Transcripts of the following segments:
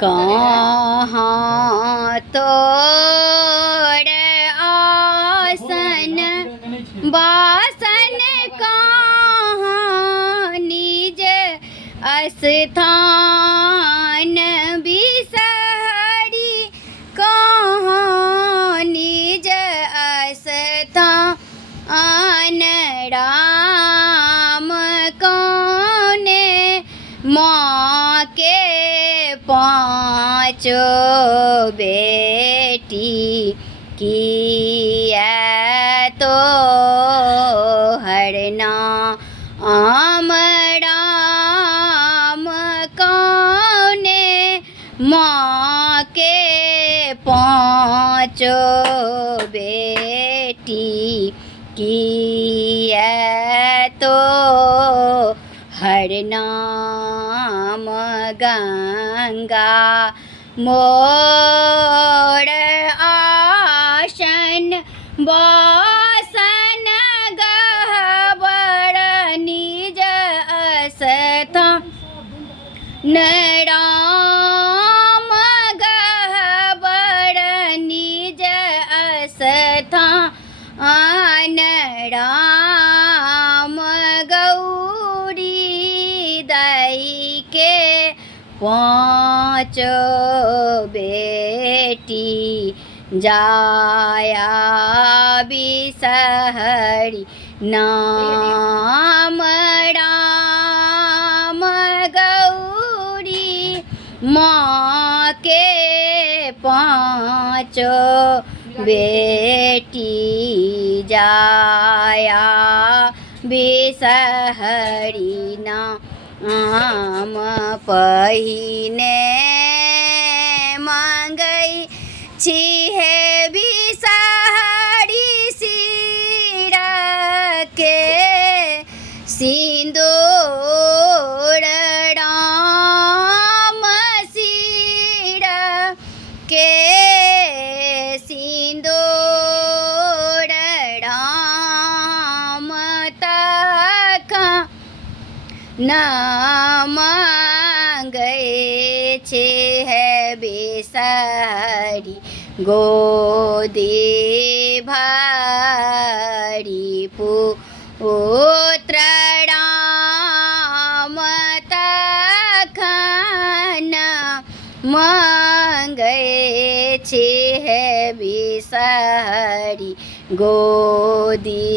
कहाँ तोड़ आसन बासन कहाँ निज स्थान बिसहरी कहाँ निज स्थान राम कौने माँ के पाँचों बेटी किया तो हरना आम राम कौने माँ के पाँचों बेटी किया तो हर नाम गंगा मोर आसन बासन गहबर निज स्थान राम गहबर निज स्थान राम गौरी दई के पाँचों बेटी जाया बिसहरी नाम राम गौरी माँ के पाँचों बेटी जाया बिसहरी नाम पहिने मांगई छी है बिसहरी सिर के सिंदूर राम सिर के सिंदूर राम तखा न मांगे छे है बिसहरी गोदी भरी पुत्र राम तखन मांगे छे है बिसहरी गोदी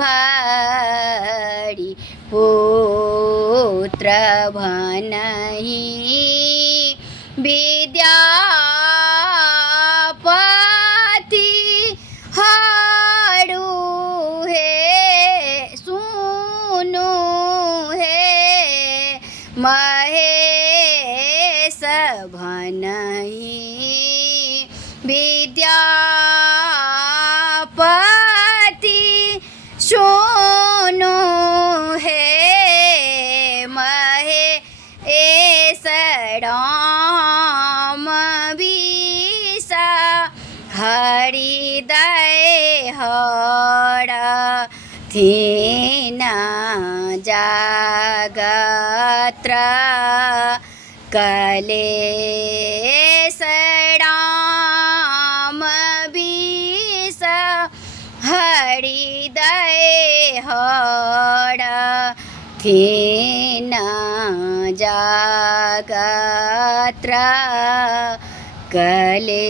भरी पुत्र भनहि विद्यापति हारू हे सुनु हे महेश भनहि विद्यापति सुनु राम विषा हृदय हर थीन जगत्र कलेश राम विषा हृदय हर थीन जगत्र कले